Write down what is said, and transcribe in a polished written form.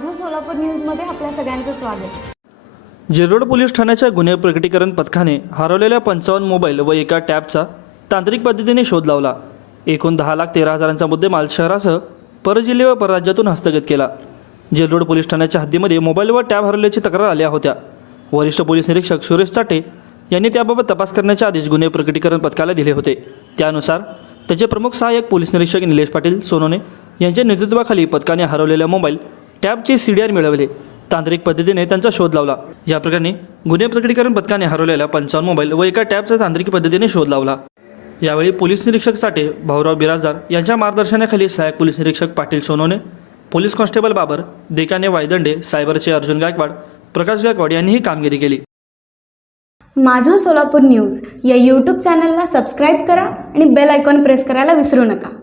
माझं सोलापूर न्यूजमध्ये आपल्या सगळ्यांचं स्वागत। जेरोड पोलीस ठाण्याच्या गुन्हे प्रकटीकरण पथकाने हरवलेल्या 55 मोबाईल व एका टॅबचा तांत्रिक पद्धतीने शोध लावला। एकूण 10,13,000चा मुद्देमाल शहरासह परजिल्हे व परराज्यातून हस्तगत केला। जेरोड पोलीस ठाण्याच्या हद्दीमध्ये मोबाईल व टॅब हरवल्याची तक्रार आल्या होत्या। वरिष्ठ पोलीस निरीक्षक सुरेश चाटे यांनी त्याबाबत तपास करण्याचे आदेश गुन्हे प्रकटीकरण पथकाला दिले होते। त्यानुसार त्याचे प्रमुख सहाय्यक पोलीस निरीक्षक निलेश पाटील सोनोने यांच्या नेतृत्वाखाली पथकाने हरवलेल्या मोबाईल टॅबचे CDR मिळवले, तांत्रिक पद्धतीने त्यांचा शोध लावला। या प्रकरणी गुन्हे प्रकटीकरण पथकाने हरवलेल्या 55 मोबाईल व एका टॅबचा तांत्रिक पद्धतीने शोध लावला। यावेळी पोलीस निरीक्षक साठे भाऊराव बिराजदार यांच्या मार्गदर्शनाखाली सहाय्यक पोलीस निरीक्षक पाटील सोनोने, पोलीस कॉन्स्टेबल बाबर, देकाने वायदंडे, सायबरचे अर्जुन गायकवाड, प्रकाश गायकवाड यांनी ही कामगिरी केली। माझं सोलापूर न्यूज या YouTube चॅनलला सबस्क्राईब करा आणि बेल आयकॉन प्रेस करायला विसरू नका।